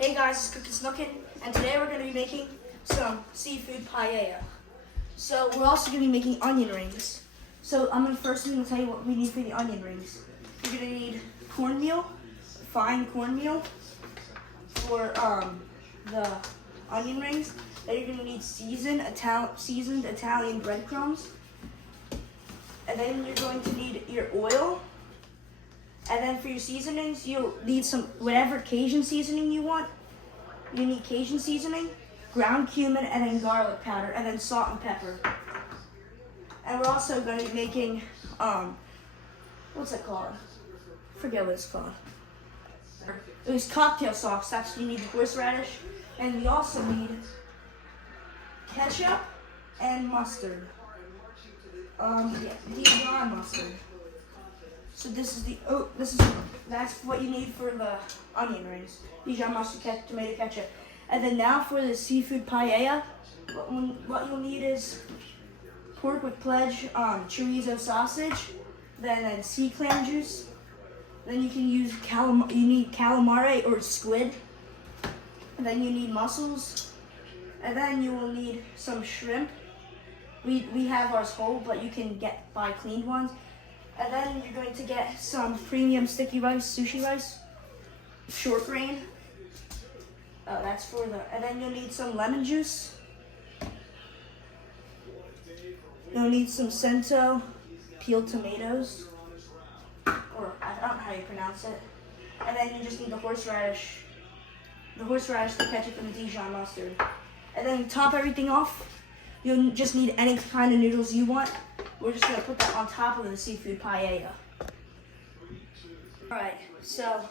Hey guys, it's Cookin' Snookin', and today we're going to be making some seafood paella. So we're also going to be making onion rings. So I'm first going to tell you what we need for the onion rings. You're going to need cornmeal, fine cornmeal for the onion rings. Then you're going to need seasoned Italian breadcrumbs. And then you're going to need your oil. And then for your seasonings, you'll need some, whatever Cajun seasoning you want. You need Cajun seasoning, ground cumin, and then garlic powder, and then salt and pepper. And we're also going to be making, what's it called? I forget what it's called. It was cocktail sauce. That's what you need, the horseradish. And we also need ketchup and mustard. Dijon mustard. So that's what you need for the onion rings. Dijon mustard, tomato ketchup. And then now for the seafood paella, what you'll need is pork with pledge, chorizo sausage, then sea clam juice. Then you can use you need calamari or squid. And then you need mussels. And then you will need some shrimp. We have ours whole, but you can buy cleaned ones. And then you're going to get some premium sticky rice, sushi rice, short grain. And then you'll need some lemon juice. You'll need some Cento peeled tomatoes, or I don't know how you pronounce it. And then you just need the horseradish, the ketchup, and the Dijon mustard. And then to top everything off, you'll just need any kind of noodles you want. We're just gonna put that on top of the seafood paella. All right, so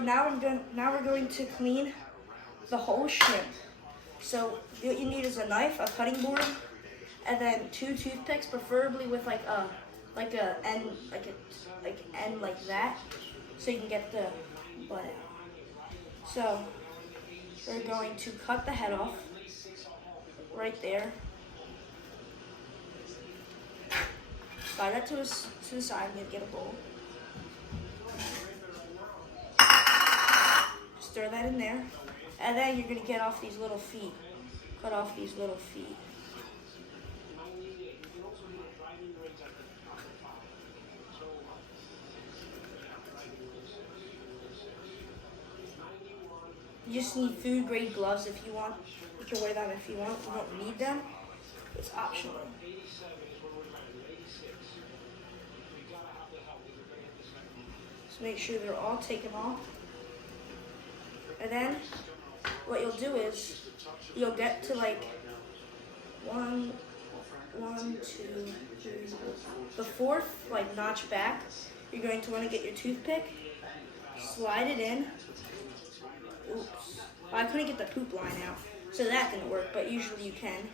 now we're going to clean the whole shrimp. So what you need is a knife, a cutting board, and then 2 toothpicks, preferably with like end like that, so you can get the butt out. So we're going to cut the head off right there. Slide that to the side and get a bowl. Stir that in there. And then you're going to get off these little feet. Cut off these little feet. You just need food grade gloves if you want. You can wear them if you want. You don't need them. It's optional. So make sure they're all taken off. And then what you'll do is you'll get to like one, two, three, the fourth like notch back. You're going to want to get your toothpick, slide it in. Oops, well, I couldn't get the poop line out, so that didn't work, but usually you can.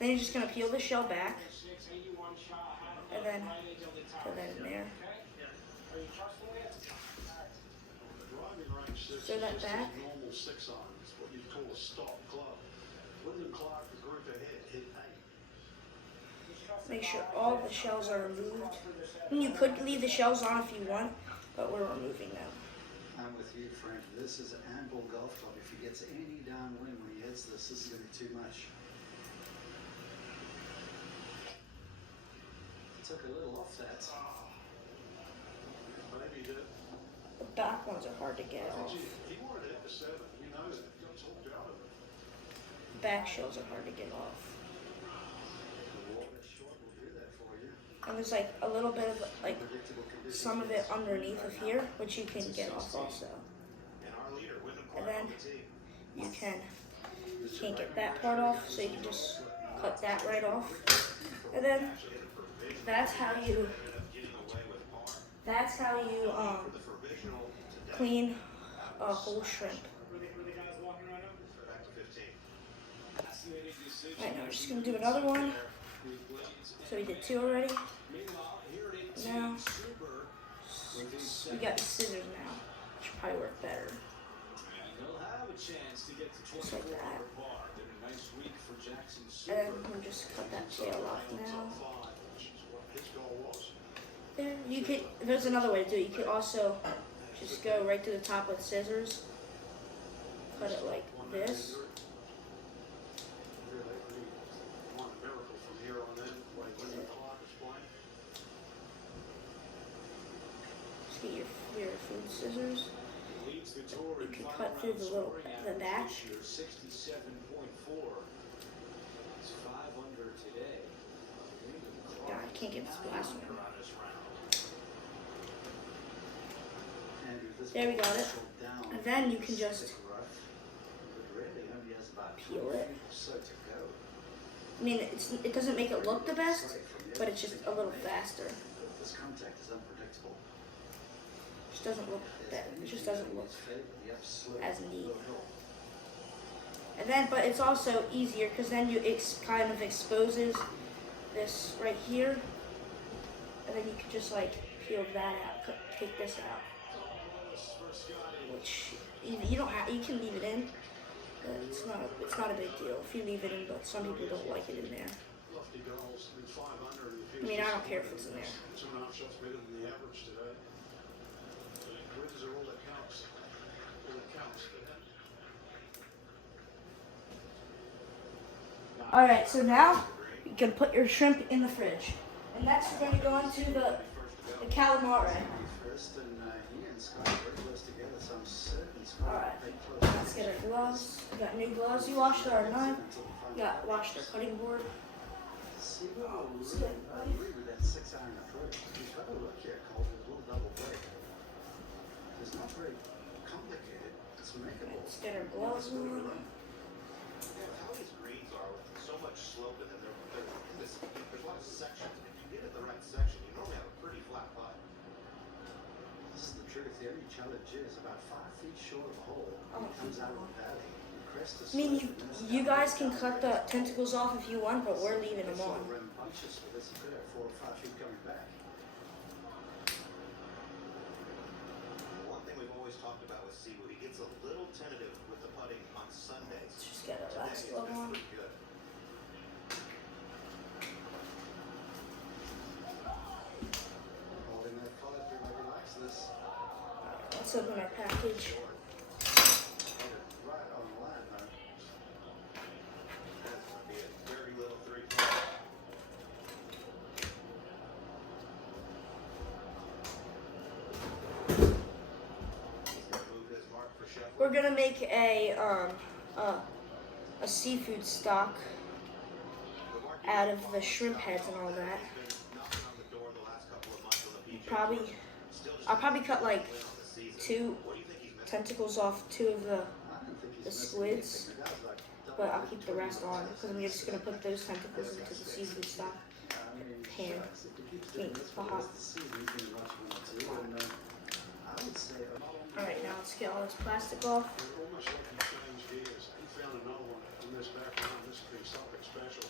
Then you're just going to peel the shell back, and then put that in there. Stir that back. Make sure all the shells are removed. And you could leave the shells on if you want, but we're removing them. I'm with you, Frank. This is an ample golf club. If he gets any downwind when he hits this is going to be too much. Took a little off that. The back ones are hard to get off. Back shells are hard to get off. And there's like a little bit of like some of it underneath of here, which you can get off also. And then you can't get that part off, so you can just cut that right off. And then that's how you clean a whole shrimp. Right, now we're just gonna do another one. So we did 2 already. Now we got the scissors now, which will probably work better. Just like that. And then we'll just cut that tail off now. There, there's another way to do it. You could also just go right to the top with scissors cut it like this. Just get your food scissors. You can cut through the back. God, I can't get this glass one. There we got it. And then you can just peel it. I mean, it doesn't make it look the best, but it's just a little faster. This contact is unpredictable. It just doesn't look that. It just doesn't look as neat. And then, but it's also easier because then it kind of exposes this right here, and then you can just like peel that out, take this out. Which you don't have. You can leave it in. But it's not a big deal if you leave it in, but some people don't like it in there. I mean, I don't care if it's in there. Alright, so now you can put your shrimp in the fridge. And next we're going to go into the calamari. Alright, let's get our gloves. We got new gloves. We washed our knife. We washed our cutting board. It's not very complicated. It's makeable. Let's get our gloves on. How these greens are with so much slope in them, there's a lot of sections. If you get in the right section, you normally have a pretty flat pie. This is the truth. The only challenge is about 5 feet short of a hole. It comes out of the valley. I mean, you guys can cut the tentacles off if you want, but we're leaving them on. Bunches for this there, 4 or 5 feet coming back. One thing we've always talked about with Siwu, he gets a little tentative with the putting on Sundays. Let's just get our last glove on. Pretty good. Holding that collar, everybody likes this. Let's open our package. Right on the line, huh? That's going to be a very little 3-point. He's going to move his mark for Sheffield. We're gonna make a seafood stock out of the shrimp heads and all that. I'll probably cut like 2 tentacles off 2 of the squids, but I'll keep the rest on because I'm just gonna put those tentacles into the seafood stock pan. Hot. Alright, now let's get all this plastic off. Almost like he changed gears. He found another one in this background. This could be something special.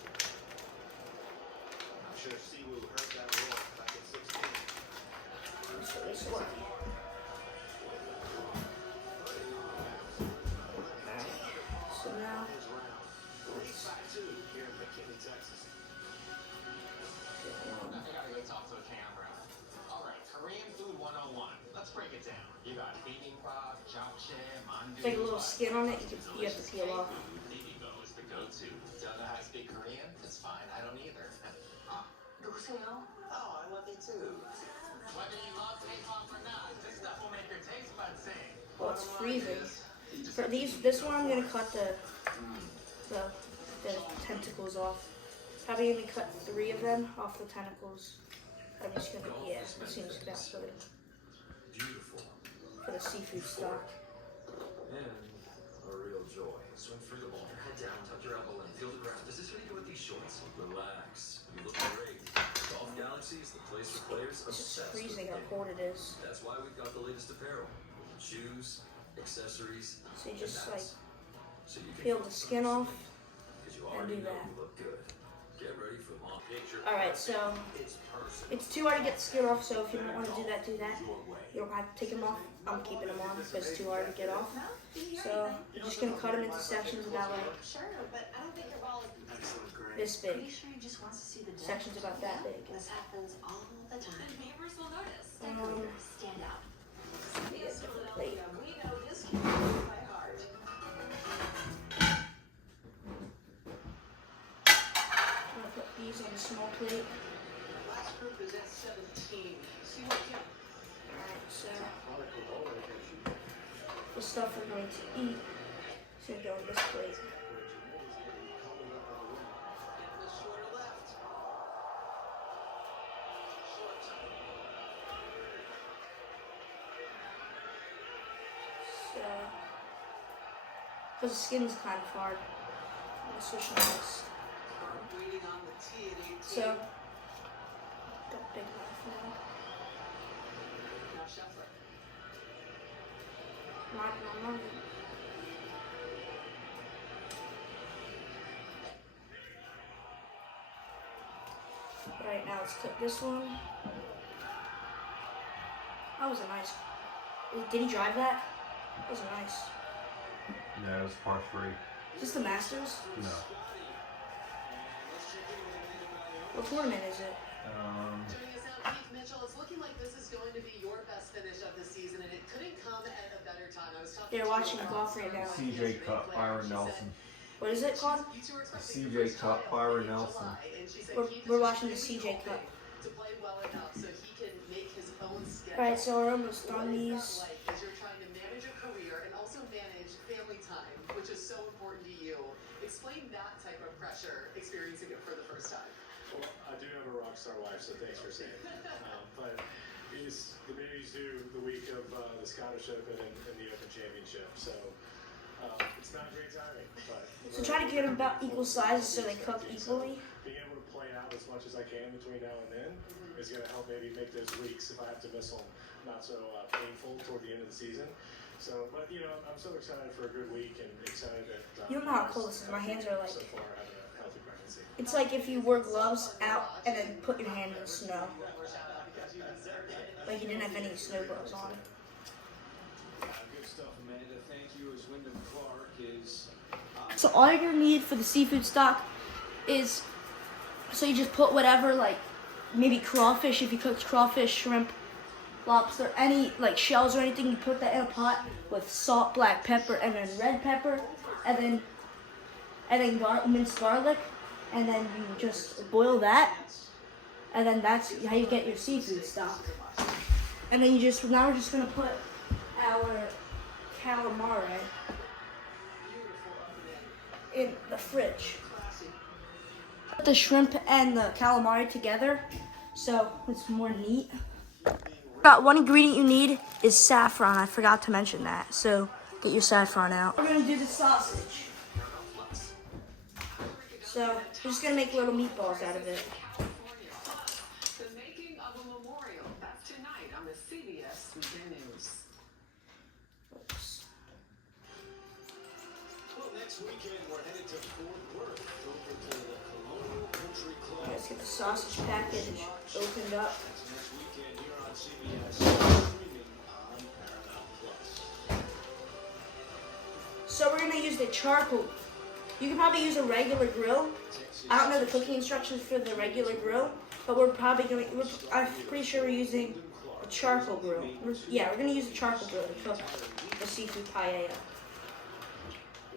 I'm sure Siwu heard that roar back at 16. Let's put this away. So now, His round. Lead by 2 here in McKinney, Texas. I gotta go talk to the camera. Alright, Korean food 101. Let's break it down. You got bibimbap, japchae, mandu. it's like a little skin on it. You have to peel off. Bibimbap is the go-to. Don't know how to speak Korean? It's fine. I don't either. 누구세요? Oh, I love you too. Whether you love K-pop or not, this stuff will make your taste buds sing. Well, it's freezing. For this one, I'm gonna cut the tentacles off. Probably gonna cut 3 of them off the tentacles. I'm just gonna, yeah, that seems best for the seafood stock. And a real joy. Swing through the ball, your head down, tuck your elbow in, feel the ground. Is this what you do with these shorts? Relax. You look great. Golf Galaxy is the place for players It's just obsessed with freezing the how game. cold it is. That's why we've got the latest apparel. Shoes, accessories, So you just and like hats. So you can peel the skin off. because you and already do know that. you look good. Get ready for launch. Alright, so it's too hard to get the skin off, so if you don't want to do that, do that. You don't have to take them off. I'm keeping them on because it's too hard to get off. So you're just gonna cut them into sections about like Sure, but I don't think they're all. this Are you big. sure you just want to see the Sections about that big. This happens all the time. The neighbors will notice. Stand out. Let me get a different plate. We know this community by heart. on the small plate. Last group is at 17. See what you Alright, so the stuff we're going to eat is going to go on this plate. the shorter left. So, because the skin is kind of hard. I'm going to switch on this. Waiting on the T at 18. So, got big knife now. Now Scheffler. Not. Right now, let's cook this one. That was a nice. Did he drive that? That was nice. No, it was par 3. Is this the Masters? No. What tournament is it? Joining us now, Keith Mitchell. It's looking like this is going to be your best finish of the season, and it couldn't come at a better time. I was talking They're to watching you golf about right now. CJ Cup, Byron Nelson. What is it called? You two were expecting CJ your first Cup, child Byron in Nelson. July, and she said We're, Keith we're is watching the just CJ really Cup. hoping to play well enough so he can make his own schedule. Alright, so we're almost What done is these. that like as you're trying to manage a career and also manage family time, which is so important to you? Explain that type of pressure, experiencing it for the first time. Well, I do have a rock star wife, so thanks for saying that. But the baby's due the week of the Scottish Open and the Open Championship, so it's not great timing. But So try to get them about equal sizes so they cook equally. being able to play out as much as I can between now and then is going to help maybe make those weeks, if I have to miss them, not so painful toward the end of the season. So, but I'm so excited for a good week and excited that You don't know how cold this is. My hands are like. so far having a healthy pregnancy. It's like if you wore gloves out and then put your hand in the snow. Like you didn't have any snow gloves on. Good stuff, Amanda. Thank you. As Wyndham Clark is. So all you're gonna need for the seafood stock is, so you just put whatever, like maybe crawfish if you cooked crawfish, shrimp, lobster, any like shells or anything. You put that in a pot with salt, black pepper, and then red pepper, and then minced garlic, and then you just boil that, and then that's how you get your seafood stock. And then now we're just gonna put our calamari in the fridge. Put the shrimp and the calamari together so it's more neat. One ingredient you need is saffron. I forgot to mention that. So get your saffron out. We're gonna do the sausage. So we're just gonna make little meatballs out of it. The making of a memorial. That's tonight on the CBS Weekend News. Oops. Well, next weekend we're headed to Fort Worth, over to the Colonial Country Club. Let's get the sausage package opened up. That's next weekend here on CBS, streaming on Paramount Plus. So we're gonna use the charcoal. You can probably use a regular grill. I don't know the cooking instructions for the regular grill, but I'm pretty sure we're using a charcoal grill. We're gonna use a charcoal grill to cook the seafood paella.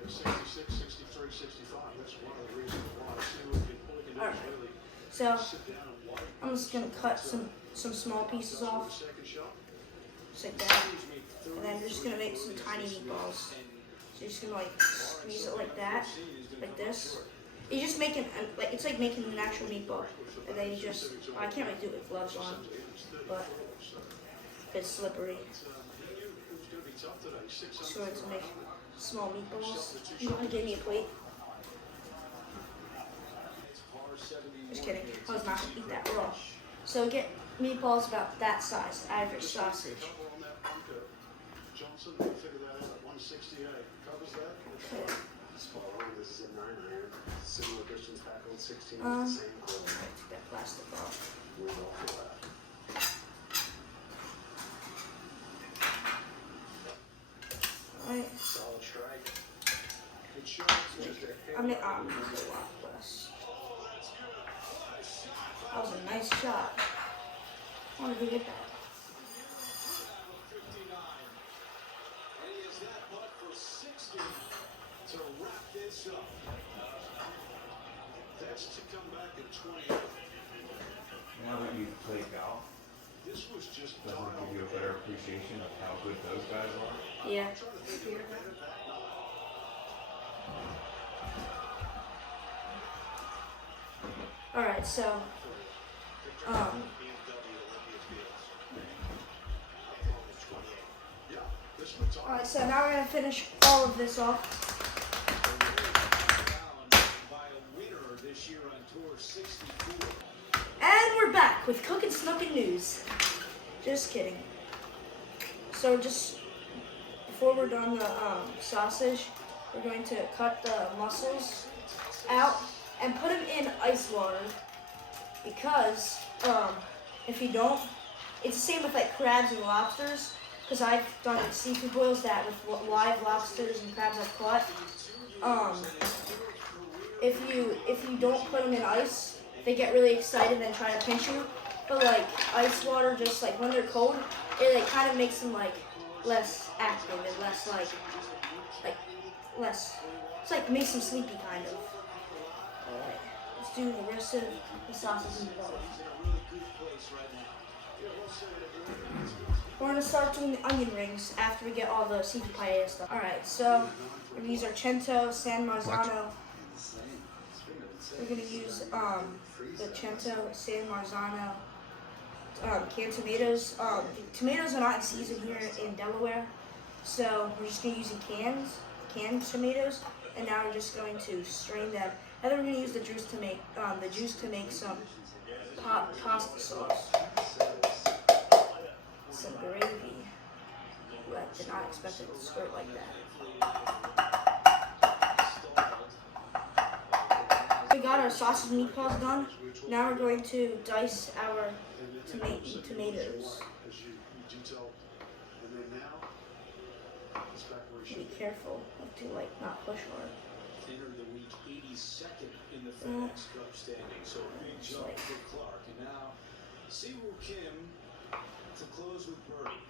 66, 63, 65. That's one of the reasons why. See what we can do Alright. is really So sit down and watch. I'm just gonna cut some small pieces off, Second shot. just like that, and then we're just gonna make some tiny meatballs. So you're just gonna like squeeze it like that, like this. You're just making it's like making an actual meatball, and then you just I can't really do it with gloves on, but it's slippery. It was going to be tough today. 600. So to make small meatballs. You want to give me a plate? Just kidding. I was not gonna eat that raw. So get meatballs about that size, average sausage. Cover on that bunker. Johnson, we figured that out at 168. Covers that? Okay. Spot on. This is a 9-iron. Similar distance back on 16 Um, with the same core. Take that plastic off. We're all for that. Alright. Solid strike. Good shot. Just a hair. I'm gonna a lot less. That was a nice shot. How did he get that? And he has that putt for 60 to wrap this up. That That's to come back at 28. Now that you've played golf, This was just doesn't it give you a better appreciation of how good those guys are? Yeah. Alright, so alright, so now we're gonna finish all of this off. By a winner this year on Tour 64. And we're back with Cookin' Snookin' News. Just kidding. So just before we're done the sausage, we're going to cut the mussels out and put them in ice water because if you don't, it's the same with like crabs and lobsters. Because I've done seafood boils that with live lobsters and crabs I've caught. If you don't put them in ice, they get really excited and try to pinch you. But like ice water, just like when they're cold, it like kind of makes them like less active and less like less. It's like makes them sleepy kind of. Alright, let's do the rest of the sausage and butter. We're gonna start doing the onion rings after we get all the seafood paella stuff. Alright, so we're gonna use our Cento, San Marzano. We're gonna use the Cento, San Marzano, canned tomatoes. The tomatoes are not in season here in Delaware, so we're just gonna use canned tomatoes, and now we're just going to strain them. And then we're gonna use the juice to make some pasta sauce. Some gravy. Ooh, I did not expect it to squirt like that. We got our sausage meatballs done. Now we're going to dice our tomatoes. Be careful to not push hard. Entered the week 82nd in the FedEx Cup standing, so a big jump for Clark. And now, Siwoo Kim to close with birdie.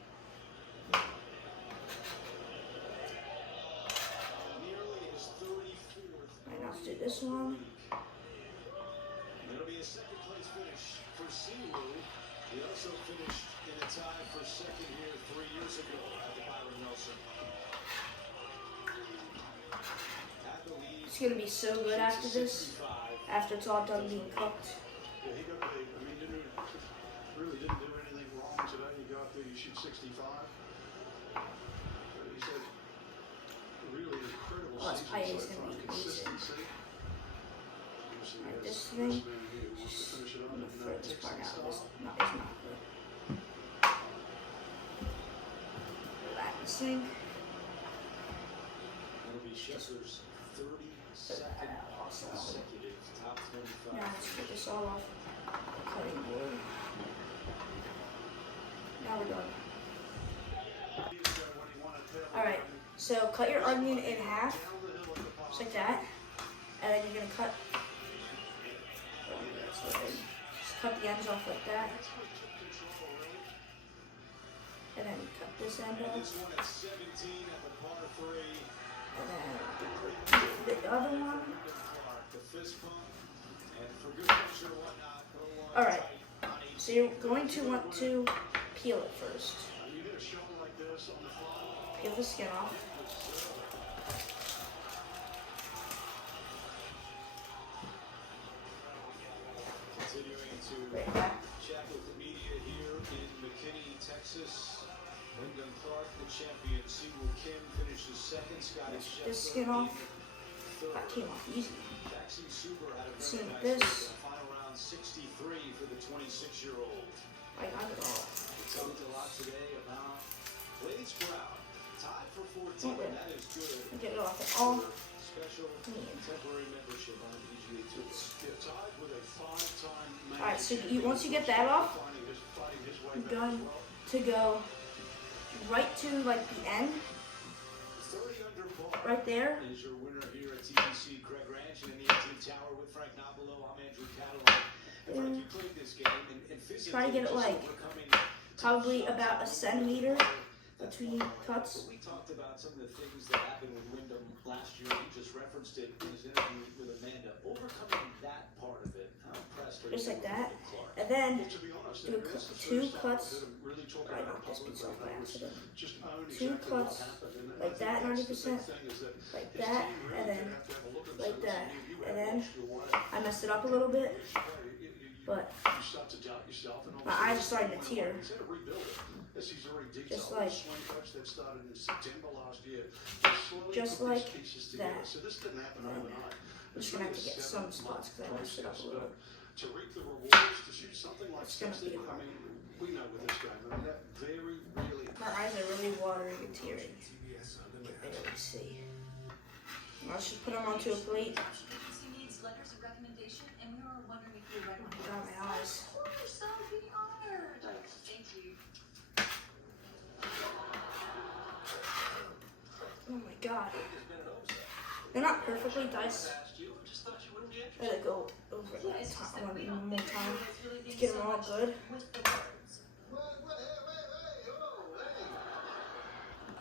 Nearly his 34th. Alright, now let's do this one. It'll be a second place finish for Siwoo. He also finished in a tie for second here 3 years ago at the Byron Nelson. It's gonna be so good after this. After it's all done being cooked. Yeah, he got the, really didn't do anything wrong today. He got the, you shoot 65. He said, really incredible Oh, this pie is gonna be amazing. Alright, this thing, I'm gonna throw this part out. This is not good. Back this thing. It'll be Scheffler's 32nd consecutive top 25. Now let's get this all off the cutting board. Now we're done. Alright, so cut your onion in half, just like that. And then you're gonna cut, just cut the ends off like that. And then cut this end off. This one at 17 at the par 3. And then the other one. The fist bump, and for good picture and whatnot. Alright, so you're going to want to peel it first. Peel the skin off. Continuing to Right back. chat with the media here in McKinney, Texas. Wyndham Clark, the champion. Siwoo Kim finishes second. Scotty This skin off. third. That came off easy. Jackson Super had a See very nice this? day. Final round 63 for the 26-year-old. I got it all. We talked a lot today about Blaze Brown. Tied for 14, Okay. and that is good. Get it off at all. Special temporary membership on the PGA Tour. Tied with a 5-time Alright, so once you get that off, you're going to go right to like the end, 30 under par. right there. Is your winner here at TBC Craig Ranch and in the 18th Tower with Frank Nobilo. I'm Andrew Cadillac. And Frank, you played this game and physically Try to get it just like overcoming probably about a centimeter between cuts. We talked about some of the things that happened with Wyndham last year. He just referenced it in his interview with Amanda. Overcoming that just like that. And then To be honest, do and that's the two first time cuts. I've heard him really talk I about knocked this piece off by public accident. just own Two exactly what cuts happened. And like I think that, that's the 90%, big thing is that like his that, team really and then did have to have a look at like themselves that. and you And have then lost your way. I messed it up a little bit, but You start to doubt yourself, and my eyes are starting to tear. he's had to rebuild it. As he's already Just detailed like- the swing coach that started in September last year. Slowly Just put like these pieces together. that. So this didn't happen And overnight. I'm just gonna have to get some spots because I messed it up a little. To reap the rewards, to shoot something like It's gonna 60, be I mean, we know with this game. I mean, that very, really. My eyes are really watering and tearing. I don't see. Let's just put them onto a plate. She needs letters of recommendation, and we were wondering if you're ready. Got my eyes. Oh, you're so be honored. Thank you. Oh my god. They're not perfectly diced. I gotta go over it one more time to get them all good.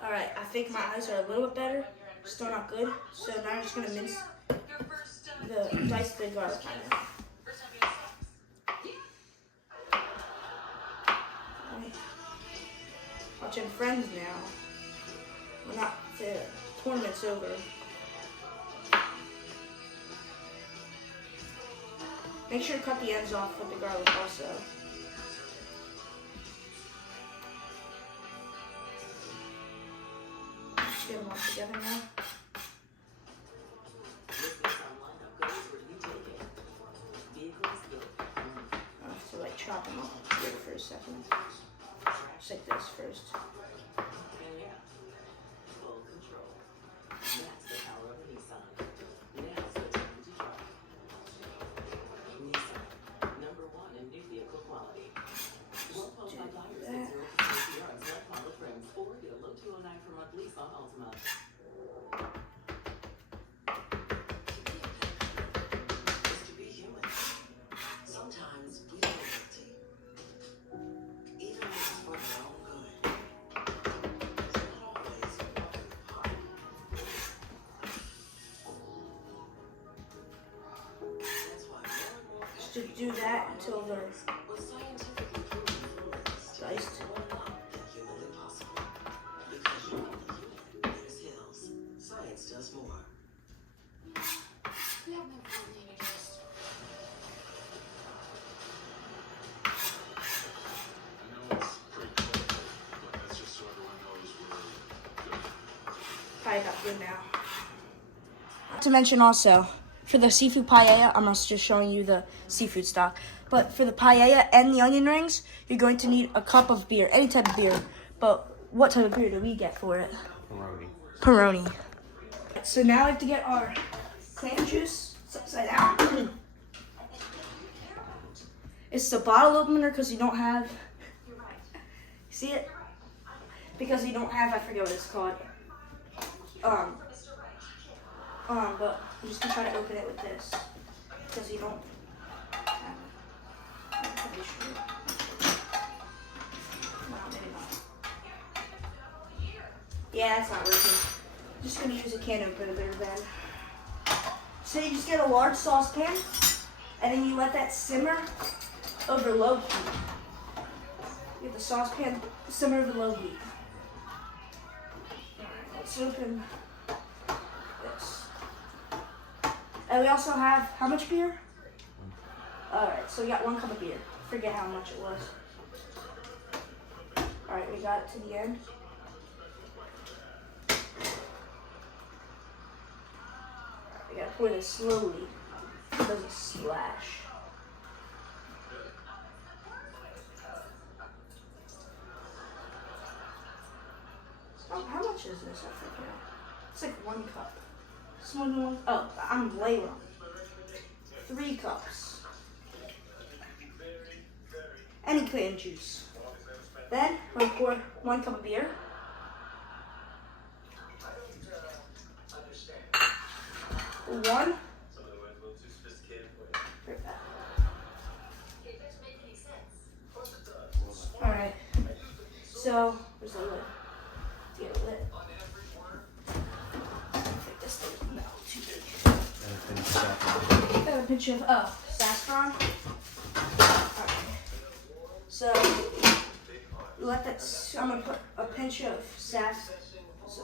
Alright, I think my eyes are a little bit better. Still not good. So now I'm just gonna mince the dice the garlic in there. Watching Friends now. We're not, the tournament's over. Make sure to cut the ends off with the garlic also. Just get them all together now. I have to like chop them up here for a second. Just like this first. To do that until they're diced. Science does more. Probably about good now. Not to mention also, for the seafood paella, I'm also just showing you the seafood stock. But for the paella and the onion rings, you're going to need a cup of beer, any type of beer. But what type of beer do we get for it? Peroni. So now we have to get our clam juice. It's upside down. It's the bottle opener because you don't have. See it? Because you don't have. I forget what it's called. But I'm just gonna try to open it with this because you don't. I'm pretty sure. No, maybe not. Yeah, that's not working. I'm just gonna use a can opener then. So you just get a large saucepan, and then you let that simmer over low heat. You get the saucepan simmer over low heat. Alright, let's open this. And we also have, how much beer? Alright, so we got 1 cup of beer. Forget how much it was. Alright, we got it to the end. Alright, we gotta pour this slowly. It doesn't splash. Oh, how much is this? I forget. It's like 1 cup. It's more than 1. Oh, I'm way wrong. 3 cups. Any clam juice. Then we'll pour 1 cup of beer. One. All right. So where's the lid? Get a lid. Take this thing. No, too big. And a pinch of saffron. So let that. I'm gonna put a pinch of saffron. So,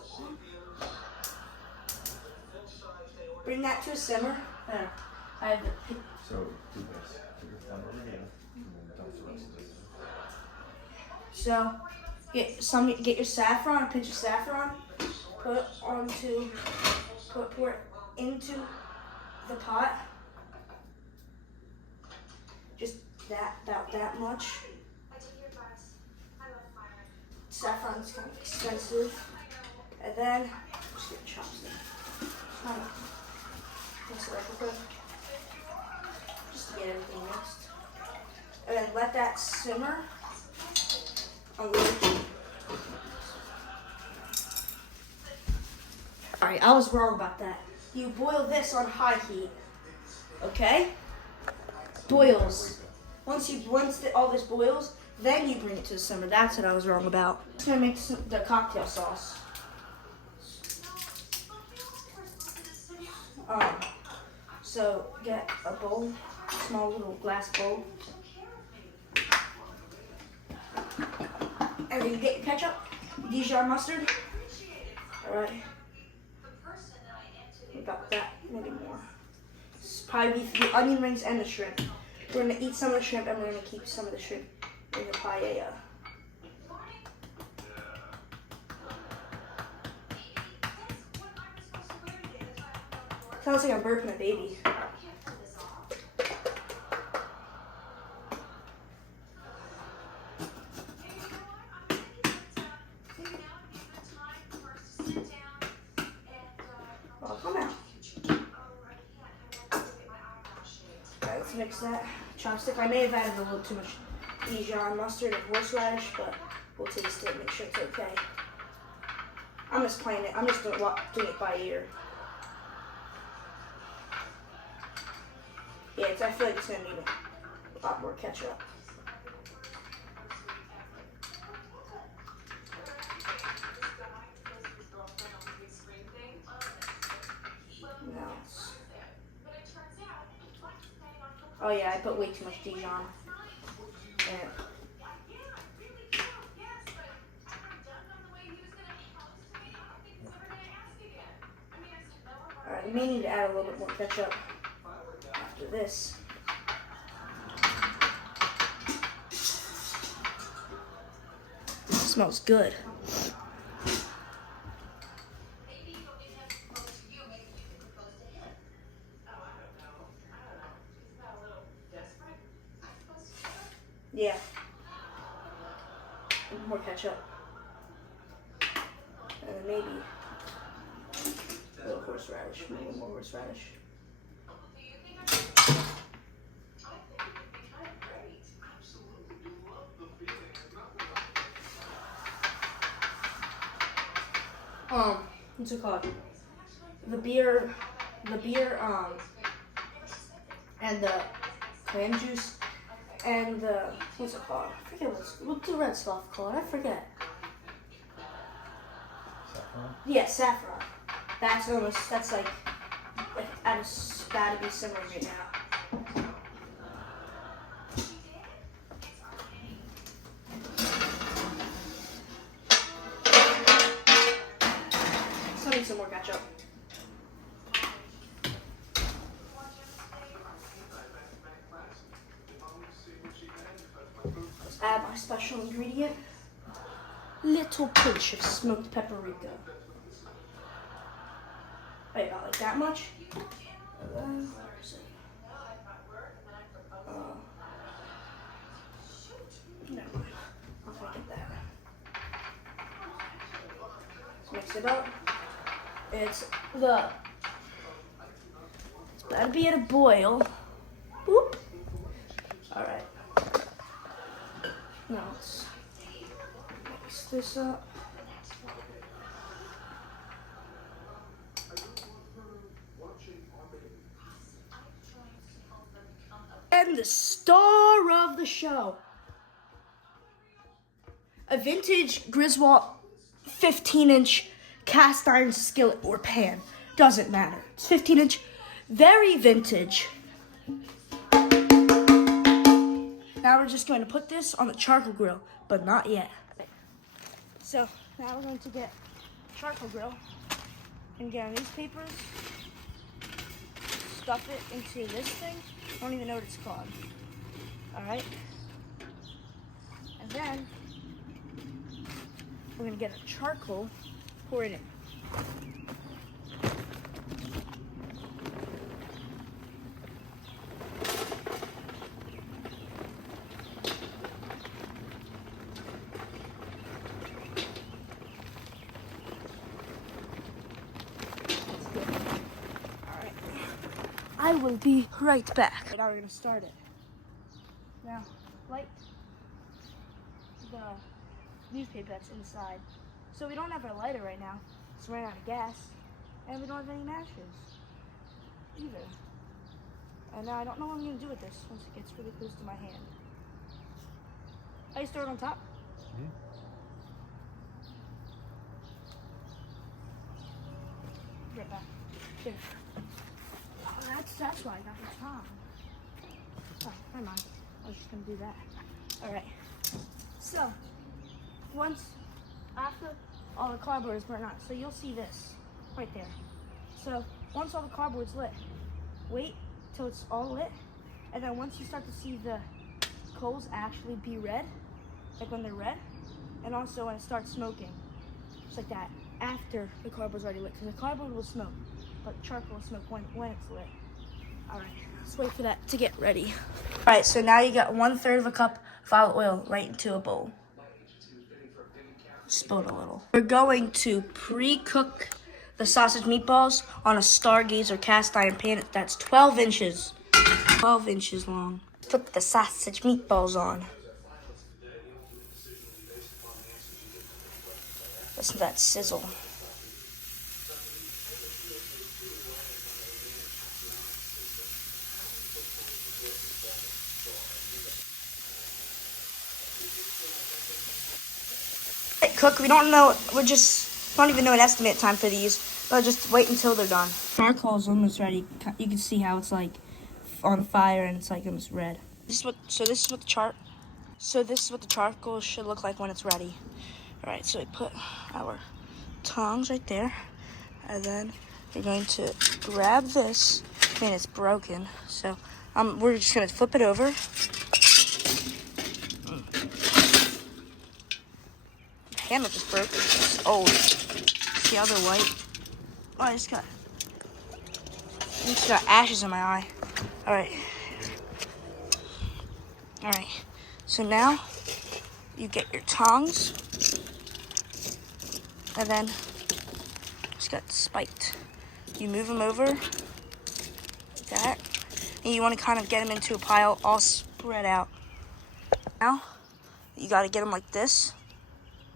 bring that to a simmer. I have the. So do this. Put your thumb over here, and then dump the rest of this. So get your saffron, a pinch of saffron, pour it into the pot. Just that much. Saffron's kind of expensive. And then just get a chopstick. Kind of mix it up a bit. Just to get everything mixed. And then let that simmer on low heat. Alright, I was wrong about that. You boil this on high heat. Okay? Boils. Once all this boils, then you bring it to the simmer. That's what I was wrong about. I'm just gonna make the cocktail sauce. So get a bowl, small little glass bowl. And then you get your ketchup, Dijon mustard. Alright. About that, maybe more. It's probably the onion rings and the shrimp. We're gonna eat some of the shrimp and we're gonna keep some of the shrimp in the paella. Sounds like I'm burping a baby. Oh, come out. Alright, let's mix that. Chopstick. I may have added a little too much Dijon mustard and horseradish, but we'll taste it and make sure it's okay. I'm just playing it. I'm just doing it by ear. Yeah, I feel like it's gonna need a lot more ketchup. Oh yeah, I put way too much Dijon. Alright, we may need to add a little bit more ketchup after this. It smells good. Yeah. More ketchup. And then maybe a little horseradish, maybe more horseradish. What's it called? The beer, and the cran juice, and the, what's it called? I forget what's the red stuff called? I forget. Saffron? Yeah, saffron. That's like gotta be simmering right now. So I need some more ketchup. Let's add my special ingredient. Little pinch of smoked paprika. Wait, about like that much? Never mind. I'll forget that. Let's mix it up. That'd be at a boil. Boop. Alright. Now let's mix this up. And the star of the show. A vintage Griswold 15-inch cast iron skillet or pan. Doesn't matter. It's 15-inch. Very vintage. Now we're just going to put this on the charcoal grill, but not yet. So now we're going to get charcoal grill and get our newspapers, stuff it into this thing. I don't even know what it's called. All right. And then we're gonna get a charcoal, pour it in. Alright. I will be right back. Now we're gonna start it. Now, light the newspaper that's inside. So we don't have our lighter right now. It's running out of gas. And we don't have any matches either. And now I don't know what I'm going to do with this once it gets really close to my hand. I store it on top. Right back. Here. Oh, that's why I got the tongue. Oh, never mind. I was just going to do that. Alright. So, once after all the cardboard is burnt out, so you'll see this right there. So once all the cardboard's lit, wait till it's all lit, and then once you start to see the coals actually be red, like when they're red, and also when it starts smoking, just like that, after the cardboard's already lit, because the cardboard will smoke, but charcoal will smoke when it's lit. All right, let's wait for that to get ready. All right, so now you got 1/3 of a cup of olive oil right into a bowl. Spoon a little. We're going to pre-cook the sausage meatballs on a Stargazer cast iron pan that's 12 inches. 12 inches long. Put the sausage meatballs on. Listen to that sizzle. Cook, we don't know, don't even know an estimate time for these, but just wait until they're done. Charcoal's almost ready. You can see how it's like on fire and it's like almost red. This is what the charcoal should look like when it's ready. All right, so we put our tongs right there, and then we're going to grab this. Man, it's broken, so we're just gonna flip it over. The handle just broke. It's old. It's the other white. Oh, I just got ashes in my eye. All right. So now you get your tongs, and then just got spiked. You move them over like that, and you want to kind of get them into a pile, all spread out. Now you got to get them like this.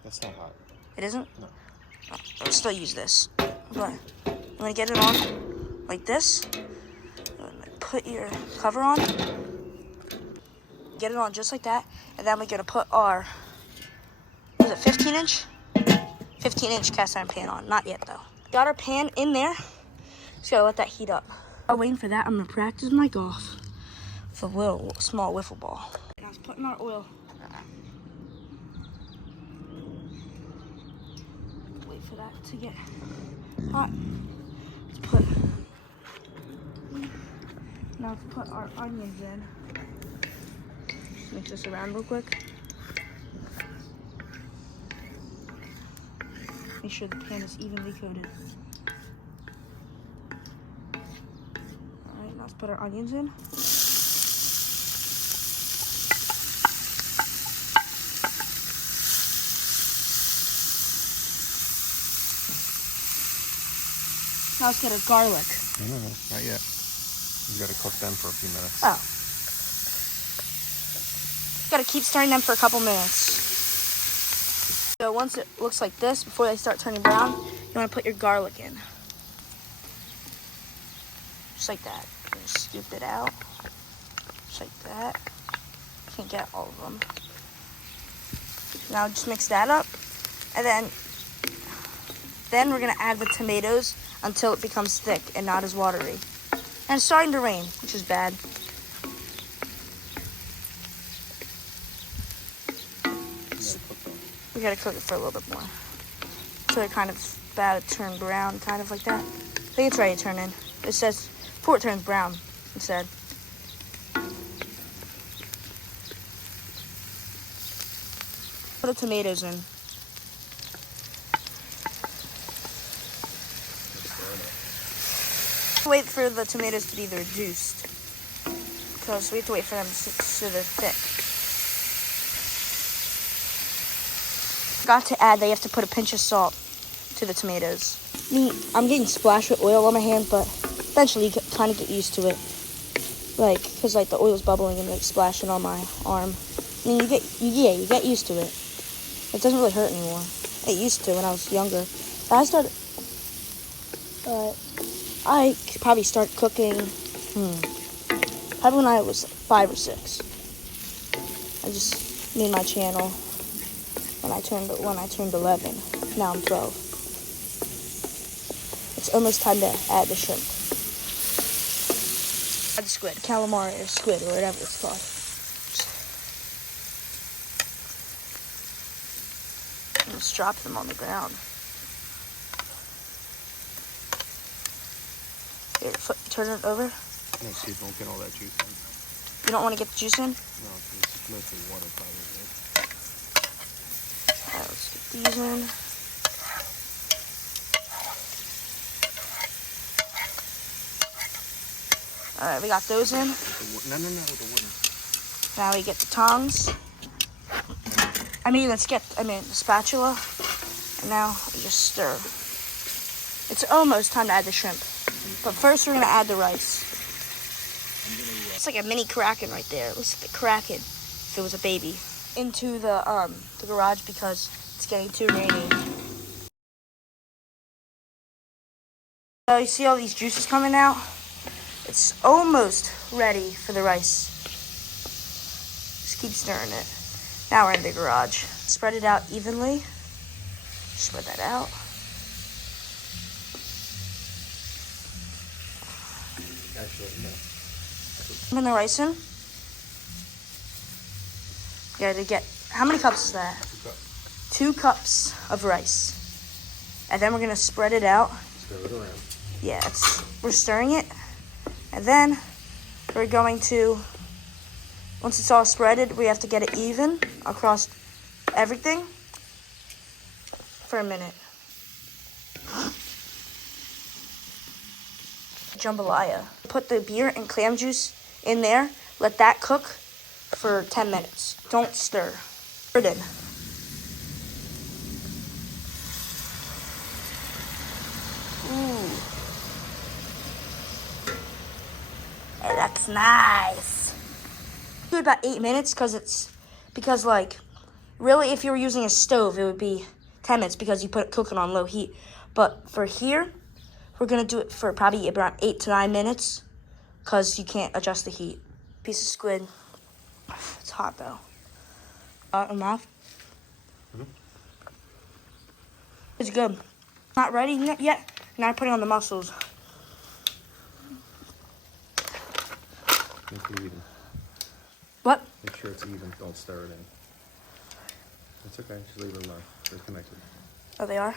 That's not hot. It isn't? No. I'll still use this. But you want to get it on like this. Put your cover on. Get it on just like that. And then we're going to put our, was it 15 inch? 15 inch cast iron pan on. Not yet though. Got our pan in there. Just got to let that heat up. While waiting for that, I'm going to practice my golf with a little small wiffle ball. Now let's put in our oil. Wait for that to get hot. Now let's put our onions in. Just mix this around real quick. Make sure the pan is evenly coated. Alright, now let's put our onions in. Now let's get our garlic. No, not yet. You gotta cook them for a few minutes. Oh. Gotta keep stirring them for a couple minutes. So once it looks like this, before they start turning brown, you want to put your garlic in. Just like that. You're gonna scoop it out. Just like that. Can't get all of them. Now just mix that up. And then we're gonna add the tomatoes until it becomes thick and not as watery. And it's starting to rain, which is bad. gotta cook it for a little bit more. So they're kind of about to turn brown, kind of like that. I think it's ready to turn in. It says before it turns brown, it said. Put the tomatoes in. Wait for the tomatoes to be reduced, because we have to wait for them so they're thick. Forgot to add, they have to put a pinch of salt to the tomatoes. I'm getting splashed with oil on my hand, but eventually you kind of get used to it. Like, because like the oil's bubbling and like splashing on my arm. I mean, you get used to it. It doesn't really hurt anymore. It used to when I was younger. I could probably start cooking, probably when I was 5 or 6. I just made my channel when I turned 11. Now I'm 12. It's almost time to add the shrimp. Add the squid, calamari or squid or whatever it's called. Just drop them on the ground. Here, turn it over. No, so you don't get all that juice in. You don't want to get the juice in? No, it's mostly water probably. Alright, let's get these in. Alright, we got those in. No, with the wooden. Now we get the tongs. The spatula. And now we just stir. It's almost time to add the shrimp. But first we're gonna add the rice. It's like a mini Kraken right there. It looks like the Kraken if it was a baby. Into the garage because it's getting too rainy. So you see all these juices coming out? It's almost ready for the rice. Just keep stirring it. Now we're in the garage. Spread it out evenly. Spread that out. Actually, no. Put the rice in. You gotta get, how many cups is that? 2 cups of rice. And then we're gonna spread it out. Stir it around. Yeah, we're stirring it. And then we're going to, once it's all spreaded, we have to get it even across everything for a minute. Jambalaya. Put the beer and clam juice in there. Let that cook for 10 minutes. Don't stir. Stir it in. Ooh. Hey, that's nice. Do it about 8 minutes because like really if you were using a stove it would be 10 minutes because you put it cooking on low heat. But for here, we're gonna do it for probably about 8 to 9 minutes because you can't adjust the heat. Piece of squid. It's hot though. Enough. It's good. Not ready yet. Now I'm putting on the mussels. Make it even. What? Make sure it's even. Don't stir it in. It's okay. Just leave it alone. They're connected. Oh, they are?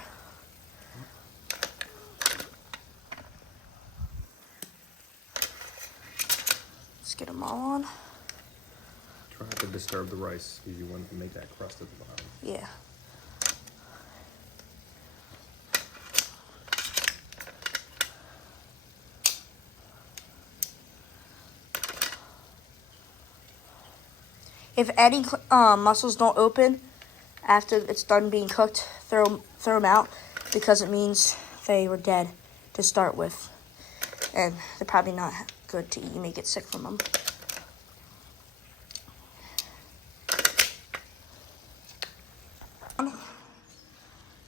Let's get them all on. Try not to disturb the rice because you want to make that crust at the bottom. Yeah. If any mussels don't open after it's done being cooked, throw them out because it means they were dead to start with. And they're probably not good to eat. You may get sick from them.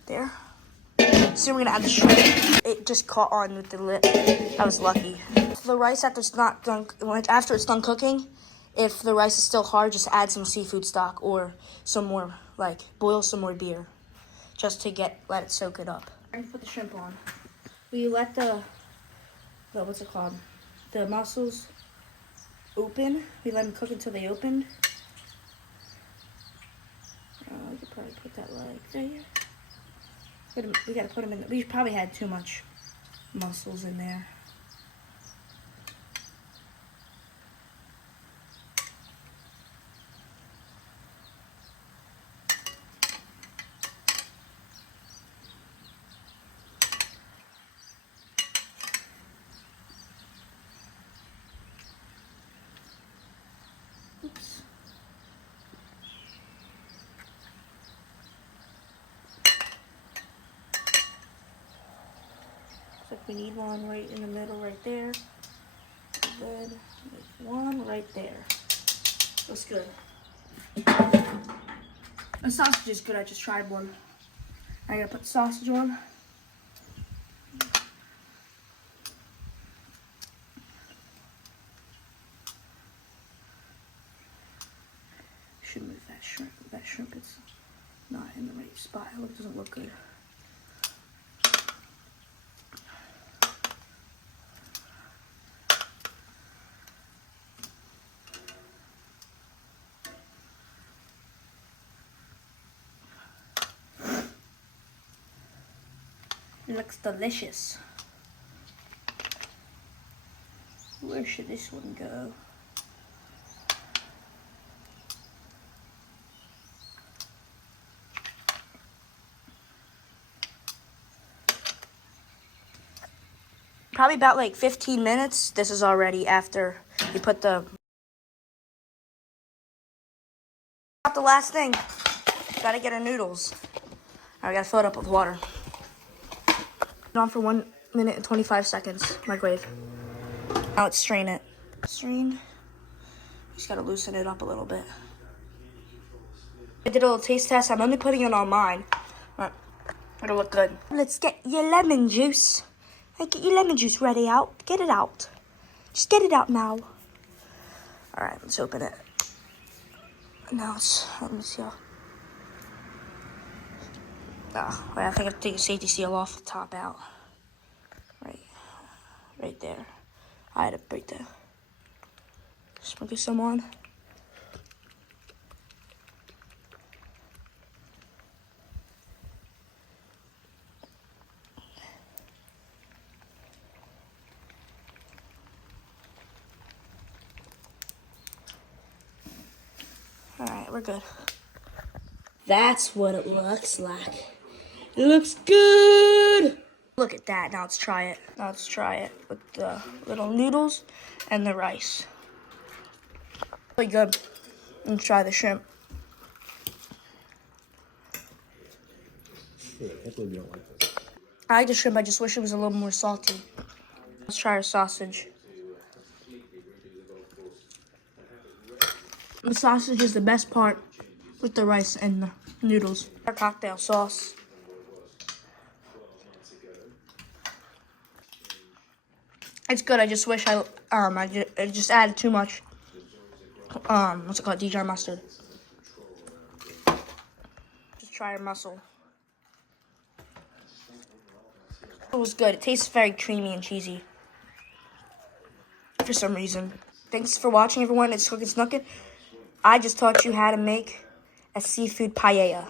There. So we're gonna add the shrimp. It just caught on with the lip. I was lucky. The rice after it's done cooking, if the rice is still hard, just add some seafood stock or some more, boil some more beer, just to let it soak it up. And put the shrimp on. We let the mussels open. We let them cook until they opened. You could probably put that like there. We gotta put them in. We probably had too much mussels in there. Oops. Looks like we need one right in the middle, right there. Good. One right there. Looks good. The sausage is good. I just tried one. I gotta put the sausage on. Should move that shrimp. That shrimp is not in the right spot. It doesn't look good. It looks delicious. Where should this one go? Probably about like 15 minutes. This is already after you put the last thing. Gotta get our noodles. I gotta fill it up with water. On for 1 minute and 25 seconds. Microwave. Now let's strain it. Strain. Just gotta loosen it up a little bit. I did a little taste test. I'm only putting it on mine. But it'll look good. Let's get your lemon juice. Hey, get your lemon juice ready out. Get it out. Just get it out now. Alright, let's open it. Now let me see. Oh, wait, I think I have to take the safety seal off the top out. Right there. I had it right there. Sprinkle some on. Alright, we're good. That's what it looks like. It looks good! Look at that. Now let's try it. Now let's try it with the little noodles and the rice. Really good. Let's try the shrimp. I like the shrimp. I just wish it was a little more salty. Let's try our sausage. The sausage is the best part with the rice and the noodles. Our cocktail sauce. It's good. I just wish I just added too much. What's it called? Dijon mustard. Just try our mussel. It was good. It tastes very creamy and cheesy. For some reason. Thanks for watching, everyone. It's Cookin' Snookin'. I just taught you how to make a seafood paella.